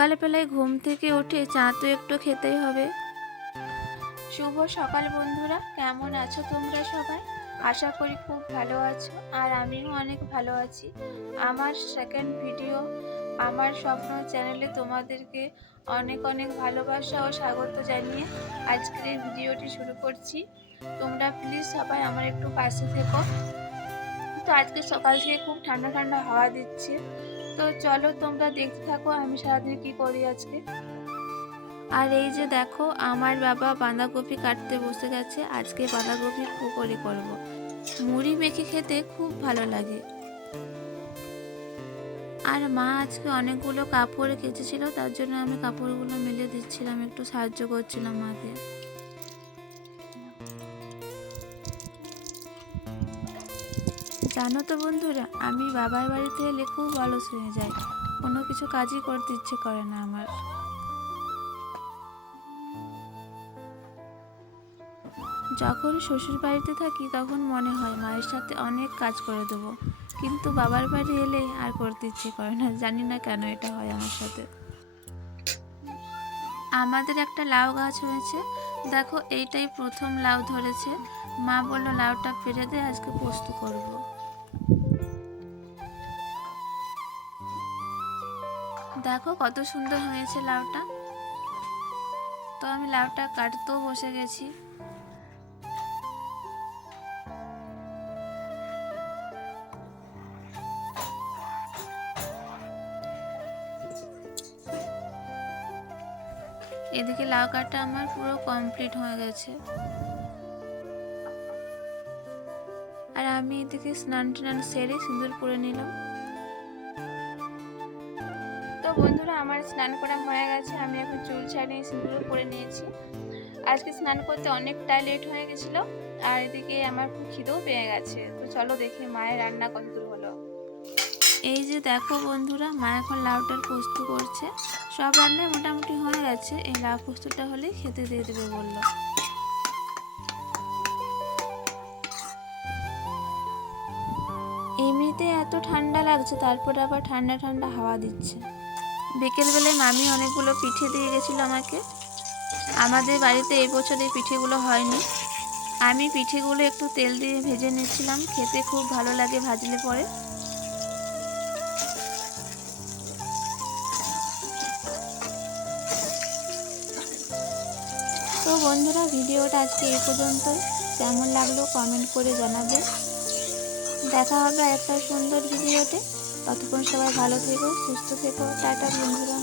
সকালবেলায় ঘুম থেকে উঠে চা তো একটু খেতেই হবে। শুভ সকাল বন্ধুরা, কেমন আছো তোমরা সবাই? আশা করি খুব ভালো আছো, আর আমিও অনেক ভালো আছি। আমার সেকেন্ড ভিডিও আমার স্বপ্ন চ্যানেলে তোমাদেরকে অনেক অনেক ভালোবাসা ও স্বাগত জানিয়ে আজকের এই ভিডিওটি শুরু করছি। তোমরা প্লিজ সবাই আমার একটু পাশে থেকো। তো আজকে সকাল থেকে খুব ঠান্ডা ঠান্ডা হাওয়া দিচ্ছে। তো চলো তোমরা দেখতে থাকো আমি সারাদিন কি করি আজকে। আর এই যে দেখো, আমার বাবা বাঁধাকপি কাটতে বসে গেছে। আজকে বাঁধাকপির পকোড়ি করব। মুড়ি মেখে খেতে খুব ভালো লাগে। আর মা আজকে অনেকগুলো কাপড় কেচেছিল, তার জন্য আমি কাপড়গুলো মেলে দিচ্ছিলাম, একটু সাহায্য করছিলাম মাকে। জানো তো বন্ধুরা, আমি বাবার বাড়িতে এলে খুব অলস হয়ে যায়, কোনো কিছু কাজই করতে ইচ্ছে করে না আমার। যখন শ্বশুর বাড়িতে থাকি তখন মনে হয় মায়ের সাথে অনেক কাজ করে দেবো, কিন্তু বাবার বাড়ি এলেই আর করতে ইচ্ছে করে না। জানি না কেন এটা হয় আমার সাথে। আমাদের একটা লাউ গাছ হয়েছে, দেখো এইটাই প্রথম লাউ ধরেছে। মা বললো লাউটা পেরে দে, আজকে পোস্ত করব। দেখো কত সুন্দর হয়েছে লাউটা। তো আমি লাউটা কাটতেও বসে গেছি। এদিকে লাউ কাটা আমার পুরো কমপ্লিট হয়ে গেছে। আর আমি এদিকে স্নান টান সেরে সিঁদুর পরে নিলাম। তো বন্ধুরা, আমার স্নান করা হয়ে গেছে, আমি এখন চুল ছাড়িয়ে সিঁদুরও পরে নিয়েছি। আজকে স্নান করতে অনেকটা লেট হয়ে গেছিল, আর এদিকে আমার খুব খিদেও পেয়ে গেছে। তো চলো দেখি মায়ের রান্না কতদূর হলো। এই যে দেখো বন্ধুরা, মা এখন লাউটার পোস্ত করছে। সব রান্নাই মোটামুটি হয়ে গেছে, এই লাউ পোস্তটা হলেই খেতে দিয়ে দেবে বললো। এমনিতে এত ঠান্ডা লাগছে, তারপরে আবার ঠান্ডা ঠান্ডা হাওয়া দিচ্ছে। বিকেলবেলায় মামি অনেকগুলো পিঠে দিয়ে গেছিলো আমাকে। আমাদের বাড়িতে এই বছর এই পিঠেগুলো হয়নি। আমি পিঠেগুলো একটু তেল দিয়ে ভেজে নিচ্ছিলাম, খেতে খুব ভালো লাগে ভাজলে পরে। তো বন্ধুরা, ভিডিওটা আজকে এই পর্যন্তই। কেমন লাগলো কমেন্ট করে জানাবে। দেখা হবে একটা সুন্দর ভিডিওতে। ততক্ষণ সবাই ভালো থেকো, সুস্থ থেকো। টাটা বন্ধুরা।